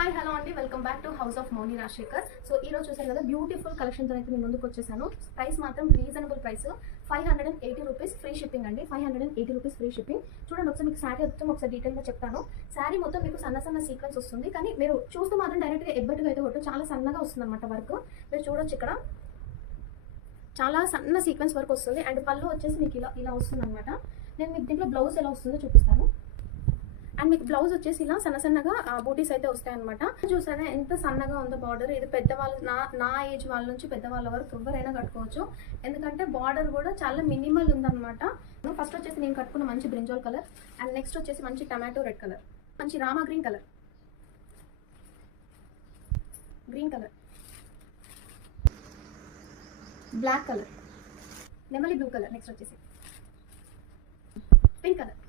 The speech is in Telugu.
హాయ్ హలో అండి, welcome back to house of Mouni Rajasekhar. So ఈ రోజు చూసారు కదా, బ్యూటిఫుల్ కలెక్షన్తో అయితే నేను ముందుకు వచ్చేసాను. ప్రైస్ మాత్రం reasonable price, 580 rupees free shipping అండి. 580 రూపీస్ ఫ్రీ షిప్పింగ్. చూడండి, ఒకసారి మీకు శారీ మొత్తం ఒకసారి డీటెయిల్గా చెప్తాను. శారీ మొత్తం మీకు సన్న సన్న సీక్వెన్స్ వస్తుంది, కానీ మీరు చూస్తే మాత్రం డైరెక్ట్గా ఎబ్బట్టుగా అయితే కొట్టు, చాలా సన్నగా వస్తుంది అనమాట వర్క్. మీరు చూడొచ్చు, ఇక్కడ చాలా సన్న సీక్వెన్స్ వర్క్ వస్తుంది. అండ్ పళ్ళు వచ్చేసి మీకు ఇలా ఇలా వస్తుంది అనమాట. నేను మీకు దీంట్లో బ్లౌజ్ ఎలా వస్తుందో చూపిస్తాను. అండ్ మీకు బ్లౌజ్ వచ్చేసి ఇలా సన్న సన్నగా బూటీస్ అయితే వస్తాయన్నమాట. చూసారా ఎంత సన్నగా ఉందో బార్డర్. ఇది పెద్దవాళ్ళు, నా ఏజ్ వాళ్ళ నుంచి పెద్దవాళ్ళ వరకు ఎవరైనా కట్టుకోవచ్చు, ఎందుకంటే బార్డర్ కూడా చాలా మినిమల్ ఉందన్నమాట. ఫస్ట్ వచ్చేసి నేను కట్టుకున్న మంచి బ్రింజాల్ కలర్, అండ్ నెక్స్ట్ వచ్చేసి మంచి టమాటో రెడ్ కలర్, మంచి రామా గ్రీన్ కలర్, బ్లాక్ కలర్, నెమలి బ్లూ కలర్, నెక్స్ట్ వచ్చేసి పింక్ కలర్,